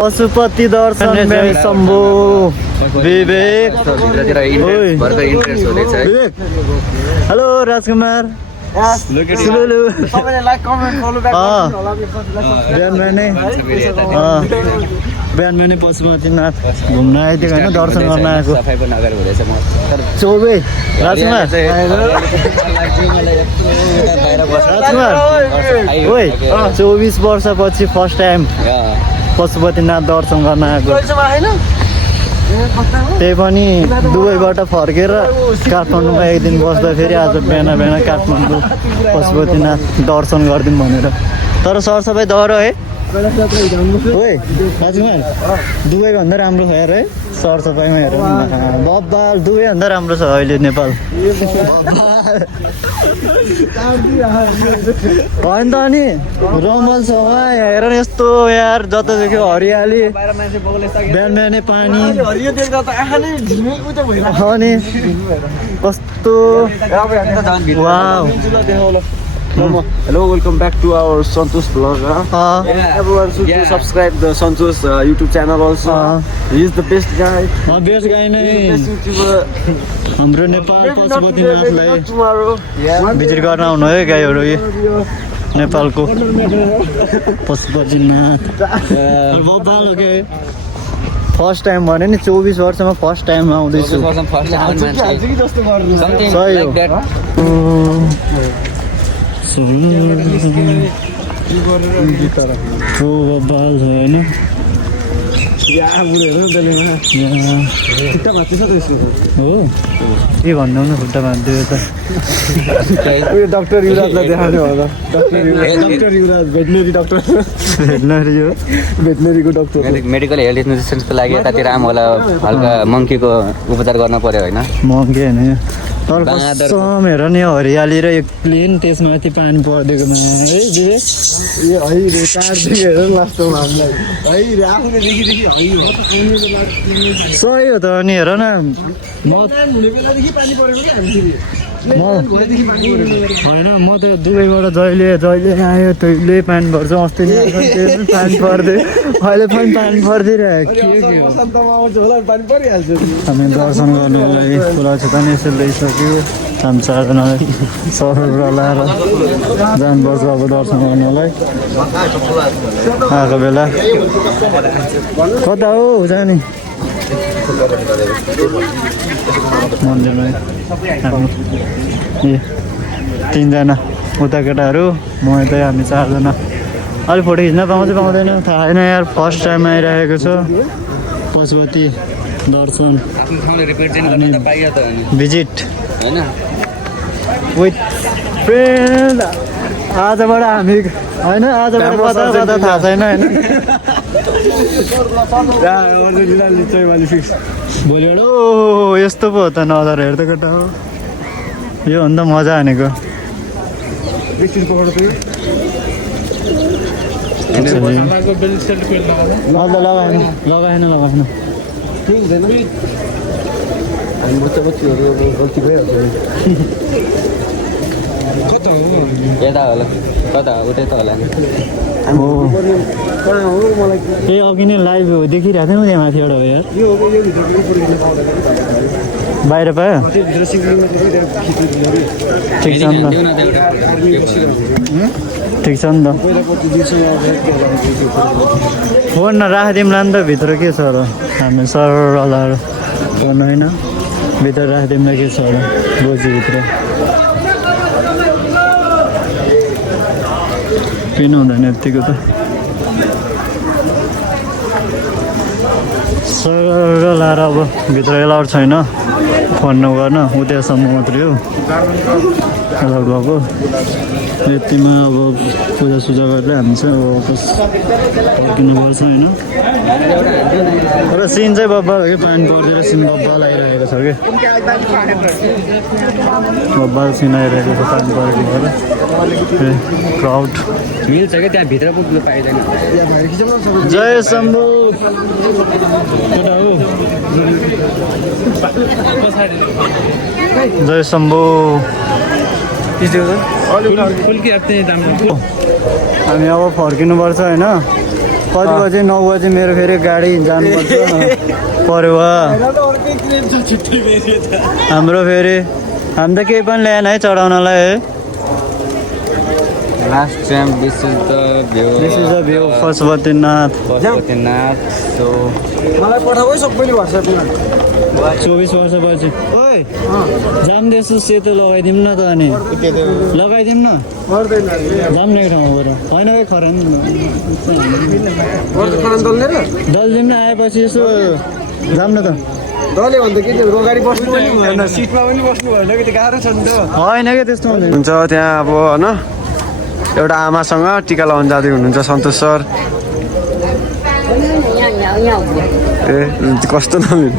पशुपति दर्शन में शम्भु विवेक हेलो राजकुमार बिहान बिहानै पशुपतिनाथ घुम्न आएको थियो होइन दर्शन गर्न आएको चौबे राजकुमार ओइ 24 वर्षपछि फर्स्ट टाइम पशुपतिनाथ दर्शन गर्न आएको त्यही पनि दुबईबाट फर्केर काठमाडौँमा एक दिन बस्दा फेरि आज बिहान बिहान काठमाडौँ पशुपतिनाथ दर्शन गरिदिउँ भनेर तर सरसफाइ दह्रो है ओए राजकुमार दुबईभन्दा राम्रो भयो है सरसफाइमा हेर बब्बाल दुबईभन्दा राम्रो छ अहिले नेपाल होइन त अनि रमल छ हेर यस्तो यार जता देख्यो हरियाली बिहान बिहानै पानी अनि कस्तो wow Hello, welcome back to our Santosh vlog. Everyone should subscribe the Santosh YouTube channel also. He is the best guy. Best guy नै Best YouTuber. हाम्रो नेपाल पशुपतिनाथलाई भिजिट गर्न आउनु है गाईहरू नेपालको पशुपतिनाथ बब्बाल हो के फर्स्ट टाइम भने नि 24 वर्षमा फर्स्ट टाइम आउँदैछु सही हो बब्बाल छ होइन हो के भन्नु न खुट्टा भाँच्यो त डाक्टर युवराजलाई देखाउने होला डाक्टर युवराज भेटनेरी डाक्टर भेटनेरीको डाक्टर मेडिकल हेल्थ न्युट्रिसनको लागि यतातिर आम होला हल्का मङ्कीको उपचार गर्न पर्यो होइन मङ्की होइन तर कसम हेर नि हरियाली र एक प्लेन त्यसमाथि पानी परिदिएकोमा है विवेक सही हो त अनि हेर न होइन म त दुबईबाट जहिले आयो त्यहिले पानी पर्छ अस्ति पानी पर्दै अहिले पनि पानी परिदिइरहेको हामी दर्शन गर्नुलाई खोला छ त नि यसो ल्याइसक्यो हामी चारजनालाई सरबाट लाएर जानुपर्छ अब दर्शन गर्नलाई आएको बेला कता हो जाने मन्दिरमा ए 3 जना उता केटाहरू म यतै हामी 4 जना अलि फोटो खिच्न पाउँछ पाउँदैन थाहा छैन यार फर्स्ट टाइम आइरहेको छ पशुपति दर्शन भिजिट होइन विथ फ्रेन्ड आजबाट हामी होइन आजबाट कता कता थाहा छैन होइन भोलिबाट ओ यस्तो पो हो त नजर हेर्दा केटा हो यो भन्दा मजा हानेको लगाएन यता होला कता उतै त होला ए अघि नै लाइभ देखिरहेको थियो नि त्यहाँ माथिबाट हो यार बाहिर पायो ठिक छ नि त ठिक छ नि त फोन राखिदिउँला नि त भित्र के छ र हामी सरलाहरू फोन होइन भित्र राखिदिउँला के छ र बोजीभित्र किन हुँदैन यत्तिको त सर लाएर अब भित्र एलाउड छैन फोन नगर्न उतासम्म मात्रै हो एलाउड भएको यतिमा अब पूजासुजा गरेर हामी चाहिँ अब वापस फर्किनुपर्छ होइन र सिन चाहिँ बब्बाल हो कि पानी परिदिएर सिन बब्बाल आइरहेको छ कि बब्बाल सिन आइरहेको छ पानी परेको भएर क्राउड मिल्छ क्या त्यहाँ भित्र पुग्नु पाइँदैन जय शम्भु केटा हो जय शम्भु हामी अब फर्किनुपर्छ होइन कति बजे 9 बजे मेरो फेरि गाडी जानुपर्छ परेवा हाम्रो फेरि हामी त केही पनि ल्याएन है चढाउनलाई है last time this is the view Pashupatinath so मलाई पठाऊ है सबैले व्हाट्सएपमा 24 वर्षपछि ओइ जाम्दैछु सेतो लगाइदिउँ न त अनि लगाइदिउँ न पर्दैन जाम्ने ठाउँबाट होइन है खरान दलदिउँ न आएपछि यसो जाम न त दले भन्दा के गाडी बस्नु पनि हुँदैन सिटमा पनि बस्नु भएन कि गाह्रो छ नि त होइन कि त्यस्तो हुँदैन हुन्छ त्यहाँ अब होइन एउटा आमासँग टिका लगाउन जाँदै हुनुहुन्छ सन्तोष सर ए कस्तो नमिल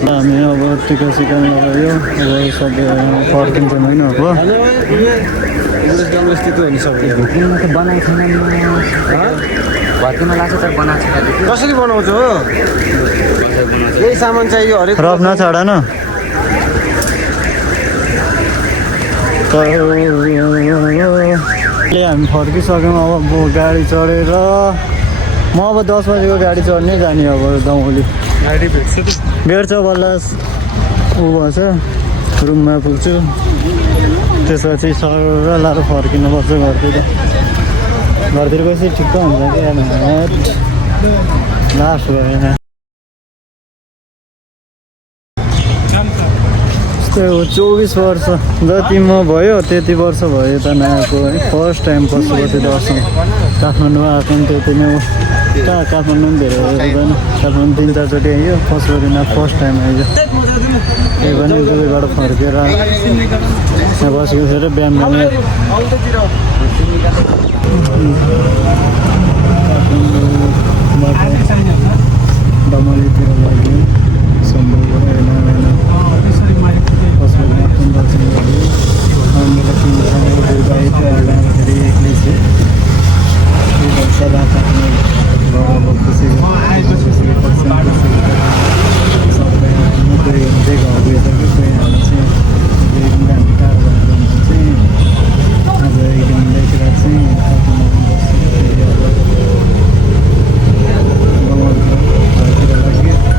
हामी अब टिका सिका लगायो अब सबै फर्किन्छौँ होइन अब कसरी बनाउँछ हो यही सामान चाहियो हरेक रफ नछाड न हामी फर्किसक्यौँ अब गाडी चढेर म अब 10 बजेको गाडी चढ्ने जाने अब गाउँली भेट्छ बल्ल ऊ भन्छ रुममा पुग्छु त्यसपछि सर लाएर फर्किनुपर्छ घरतिर गएपछि ठिक्क हुन्छ क्या लास्ट भएन त्यस्तै हो 24 वर्ष जति म भयो त्यति वर्ष भयो त नआएको है फर्स्ट टाइम पशुपति दर्शन काठमाडौँमा आएको पनि त्यति नै हो कहाँ काठमाडौँ पनि धेरै हुँदैन काठमाडौँ 3-4 चोटि आइयो पशुपतिनाथ फर्स्ट टाइम आइयो त्यही पनि दुबईबाट फर्केर यहाँ बसेको थियो र बिहान बिहानै डमलीतिर लाग्यो सम्भवबाट पशुपतिनाथ दर्शन गर्यो मेरो टिमसँग दुई जाँदाखेरि एक्लै छु सदा आफ्नो घर खुसी सबै कोही हुँदै घर गइसक्यो कोही हामी चाहिँ हामी टाढो भएर चाहिँ आज एकदिन लेखेर चाहिँ काठमाडौँ बस्छु फेरि अब घरतिर लाग्यो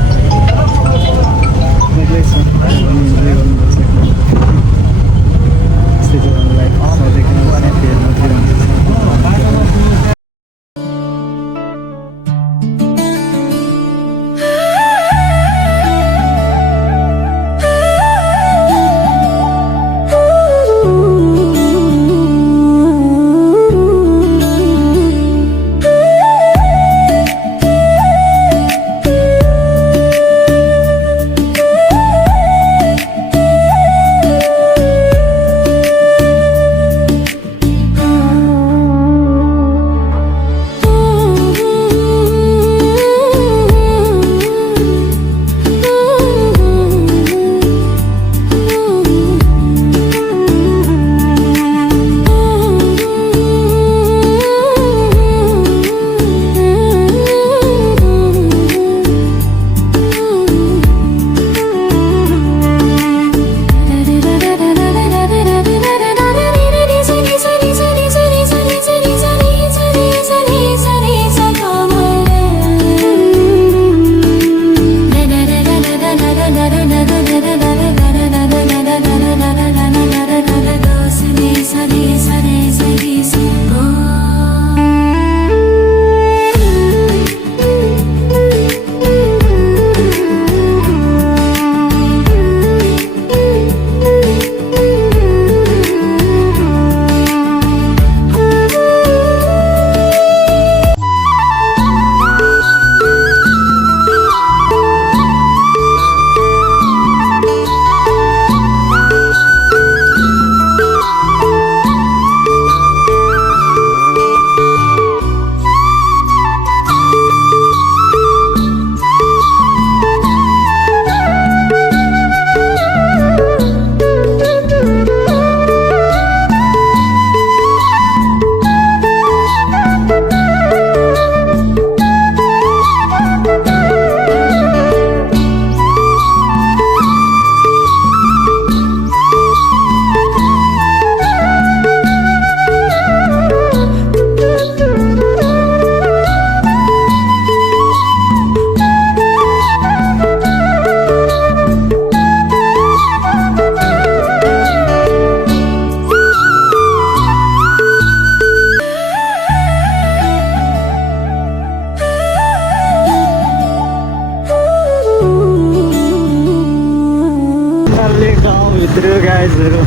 भित्र गाइजहरू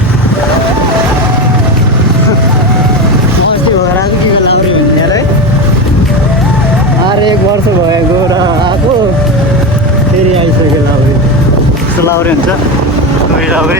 अस्ति भएर आएको के लाउरे भन्ने अरे 1 वर्ष भएको र आएको फेरि आइसक्यो लाउरे यस्तो लाउरे हुन्छ लाउरे